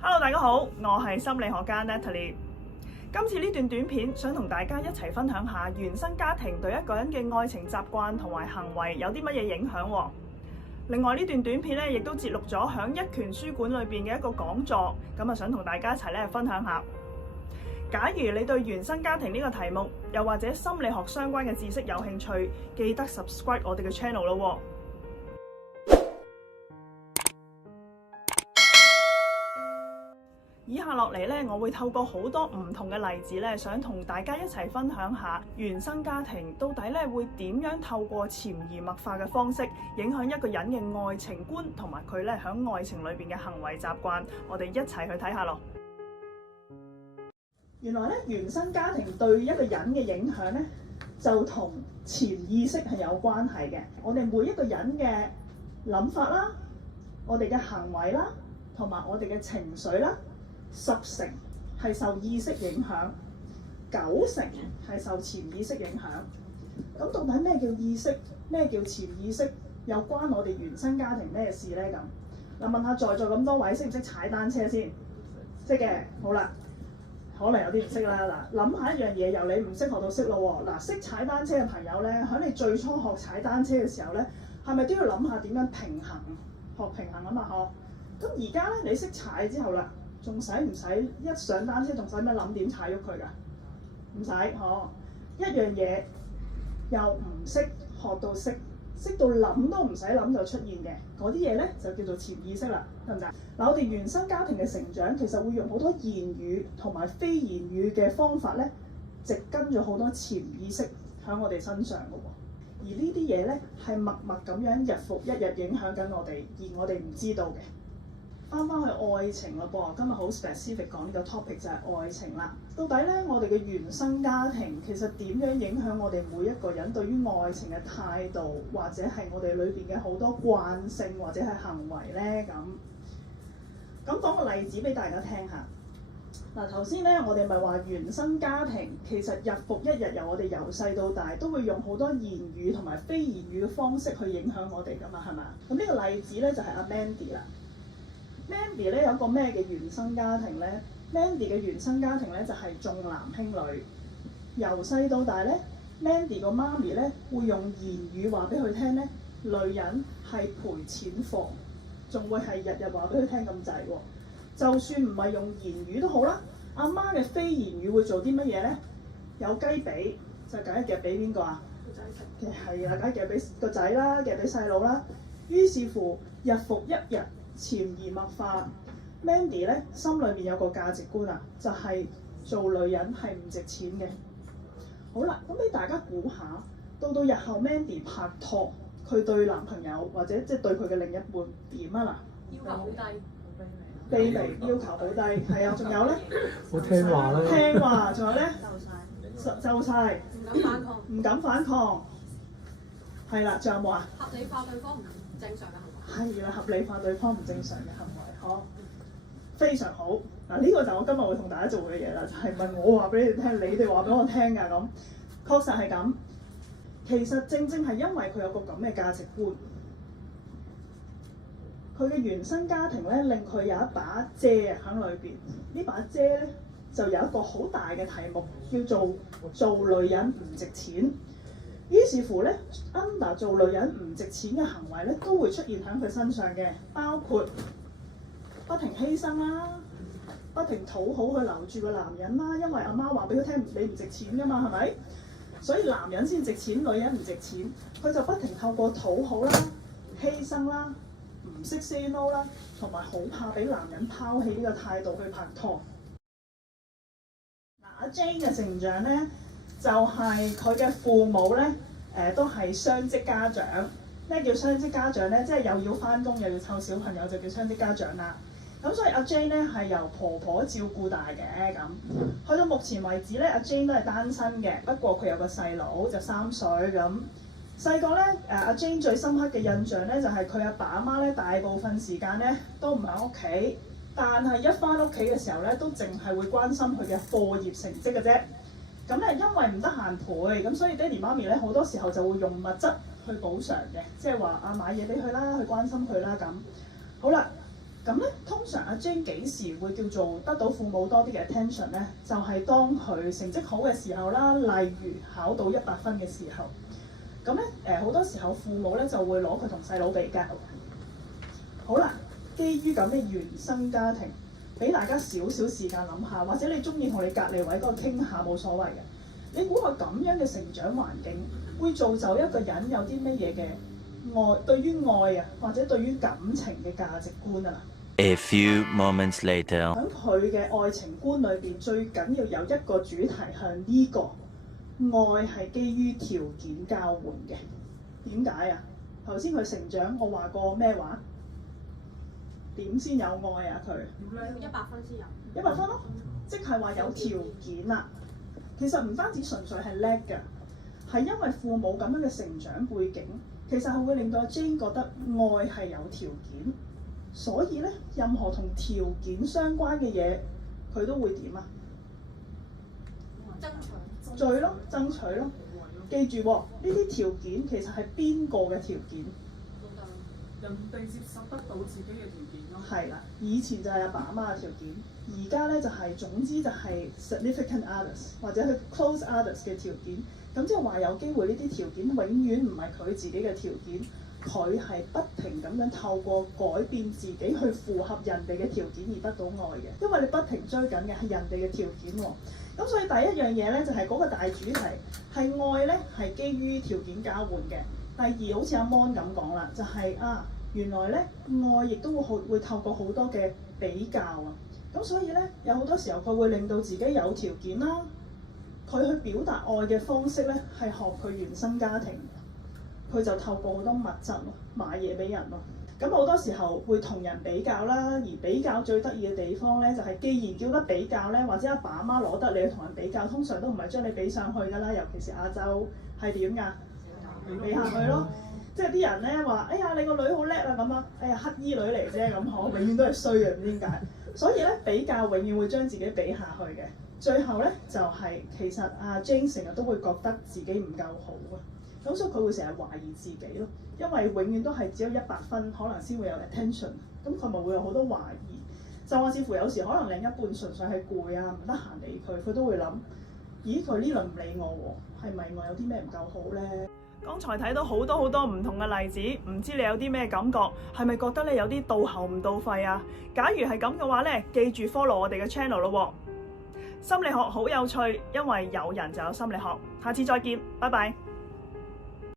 Hello， 大家好，我係心理學家 Natalie。今次呢段短片想同大家一齊分享下原生家庭對一個人嘅愛情習慣同埋行為有啲乜嘢影響喎。另外呢段短片咧亦都節錄咗響一拳書館裏邊嘅一個講座，咁啊想同大家一齊咧分享下。假如你對原生家庭呢個題目，又或者心理學相關嘅知識有興趣，記得 subscribe 我哋嘅 channel 咯。以下落嚟咧，我會透過好多唔同嘅例子咧，想同大家一齊分享下原生家庭到底咧會點樣透過潛移默化嘅方式，影響一個人嘅愛情觀同埋佢咧喺愛情裏邊嘅行為習慣。我哋一齊去睇下咯。原來咧，原生家庭對一個人嘅影響咧，就同潛意識係有關係嘅。我哋每一個人嘅諗法啦，我哋嘅行為啦，同埋我哋嘅情緒啦，10成係受意識影響，9成係受潛意識影響。咁到底咩叫意識？咩叫潛意識？又關我哋原生家庭咩事咧？咁嗱，問下在座咁多位識唔識踩單車先？識嘅，好啦。可能有啲唔識啦。嗱，諗下一樣嘢，由你唔識學到識咯喎。嗱，識踩單車嘅朋友咧，喺你最初學踩單車嘅時候咧，係咪都要諗下點樣平衡？學平衡啊嘛，嗬。咁而家咧，你識踩之後啦，仲使唔使一上單車仲使咩諗點踩喐佢㗎？唔使，嗬。一樣嘢由唔識學到識，識到諗都唔使諗就出現嘅嗰啲嘢咧，就叫做潛意識啦，得唔得？嗱，我哋原生家庭嘅成長其實會用好多言語同埋非言語嘅方法咧，植根咗好多潛意識喺我哋身上嘅喎。而呢啲嘢咧係默默咁樣日復一日影響緊我哋，而我哋唔知道嘅。翻去愛情咯噃，今日好 specific 講呢個 topic 就係愛情啦。到底咧，我哋嘅原生家庭其實點樣影響我哋每一個人對於愛情嘅態度，或者係我哋裏邊嘅好多慣性或者係行為咧？咁講個例子俾大家聽下。嗱，頭先咧我哋咪話原生家庭其實日復一日，由我哋由細到大都會用好多言語同埋非言語嘅方式去影響我哋噶嘛，係咪？咁呢個例子咧就係阿 Mandy 啦。Mandy 咧有個咩嘅原生家庭咧 ？Mandy 嘅原生家庭咧就係重男輕女。由細到大咧 ，Mandy 個媽咪咧會用言語話俾佢聽咧，女人係賠錢貨，仲會係日日話俾佢聽咁滯喎。就算唔係用言語都好啦，阿媽嘅非言語會做啲乜嘢咧？有雞髀就梗係夾俾邊個啊？個仔食嘅係啦，梗係夾俾個仔啦，夾俾細佬啦。於是乎，日復一日。潛移默化 ，Mandy 咧心裏面有個價值觀啊，就係做女人係唔值錢嘅。好啦，咁俾大家估下，到日後 Mandy 拍拖，佢對男朋友或者即係對佢嘅另一半點啊嗱？要求好低，卑微，要求好低，係啊，仲有咧？好聽話啦。聽話，仲有咧？就晒，唔敢反抗，唔敢反抗。係啦，仲有冇啊？合理化對方唔正常嘅行為。係啦，合理化對方唔正常嘅行為，嗬，非常好。嗱，呢個就我今日會同大家做嘅嘢啦，就係問我話俾你哋聽，你哋話俾我聽㗎咁。確實係咁。其實正係因為佢有個咁嘅價值觀，佢嘅原生家庭咧令佢有一把遮喺裏邊。呢把遮咧就有一個好大嘅題目，叫做女人唔值錢。於是乎咧 ，under 做女人唔值錢嘅行為咧，都會出現喺佢身上嘅，包括不停犧牲啦，不停討好去留住個男人啦，因為阿媽話俾佢聽，你唔值錢噶嘛，係咪？所以男人先值錢，女人唔值錢，佢就不停透過討好啦、犧牲啦、唔識 say no 啦，同埋好怕俾男人拋棄呢個態度去拍拖。嗱，阿 Jane 嘅成長咧。就係佢嘅父母咧，都係雙職家長。咩叫雙職家長咧？即係又要返工又要湊小朋友，就叫雙職家長啦。咁所以阿 Jane 咧係由婆婆照顧大嘅咁。去到目前為止咧，阿 Jane 都係單身嘅，不過佢有個細佬就3歲咁。細個咧，阿 Jane 最深刻嘅印象咧就係佢阿爸阿媽咧大部分時間咧都唔喺屋企，但係一返屋企嘅時候咧都淨係會關心佢嘅課業成績嘅啫。咁咧，因為唔得閒陪，咁所以爹哋媽咪咧好多時候就會用物質去補償嘅，即係話買嘢俾佢啦，去關心佢啦咁。好啦，咁咧通常阿 Jane 幾時會叫做得到父母多啲嘅 attention 咧？就係當佢成績好嘅時候啦，例如考到100分嘅時候。咁咧好多時候父母咧就會攞佢同細佬比較。好啦，基於咁嘅原生家庭，俾大家少少時間諗下，或者你中意同你隔離位嗰個傾下冇所謂嘅。你估個咁樣嘅成長環境會造就一個人有啲乜嘢嘅愛，對於愛啊，或者對於感情嘅價值觀啊？ A few moments later， 喺佢嘅愛情觀裏邊，最緊要有一個主題向呢個愛係基於條件交換嘅。點解啊？頭先佢成長，我話過咩話？點先有愛啊？佢100分先有100分咯，即係話有條件啦。其實唔單止純粹係叻㗎，係因為父母咁樣嘅成長背景，其實係會令到 Jane 覺得愛係有條件，所以咧任何同條件相關嘅嘢，佢都會點啊？爭咯，爭取咯。記住喎，呢啲條件其實係邊個嘅條件？人哋接受得到自己嘅條件咯。係啦，以前就係阿爸阿媽嘅條件，而家咧就係、總之就係 significant others 或者係 close others 嘅條件。咁即係話有機會呢啲條件永遠唔係佢自己嘅條件，佢係不停咁樣透過改變自己去符合人哋嘅條件而得到愛嘅。因為你不停追緊嘅係人哋嘅條件喎。咁所以第一樣嘢咧就係、嗰個大主題係愛咧係基於條件交換嘅。第二，好似阿 Mon 咁講啦，就係、原來咧愛亦都會透過好多嘅比較啊。咁所以咧有好多時候佢會令到自己有條件啦。佢去表達愛嘅方式咧係學佢原生家庭，佢就透過好多物質咯，買嘢俾人咯。咁好多時候會同人比較啦，而比較最得意嘅地方咧就係、既然叫得比較咧，或者阿爸阿媽攞得你去同人比較，通常都唔係將你比上去㗎啦，尤其是亞洲係點㗎？比下去咯。即係啲人咧話：哎呀，你個女好叻啊咁啊！哎呀，乞衣女嚟啫咁，永遠都係衰嘅，唔知點解。所以咧比較永遠會將自己比下去嘅。最後咧就係、其實阿 Jane 成日都會覺得自己唔夠好啊，咁所以佢會成日懷疑自己咯，因為永遠都係只有100分，可能先會有 attention，咁佢咪會有好多懷疑，就話似乎有時可能另一半純粹係攰啊，唔得閒理佢，佢都會諗：咦，佢呢輪唔理我喎，係咪我有啲咩唔夠好咧？剛才睇到好多唔同嘅例子，唔知你有啲咩感覺？係咪覺得你有啲到喉唔到肺啊？假如係咁嘅話咧，記住 follow 我哋嘅 channel 咯喎。心理學好有趣，因為有人就有心理學。下次再見，拜拜。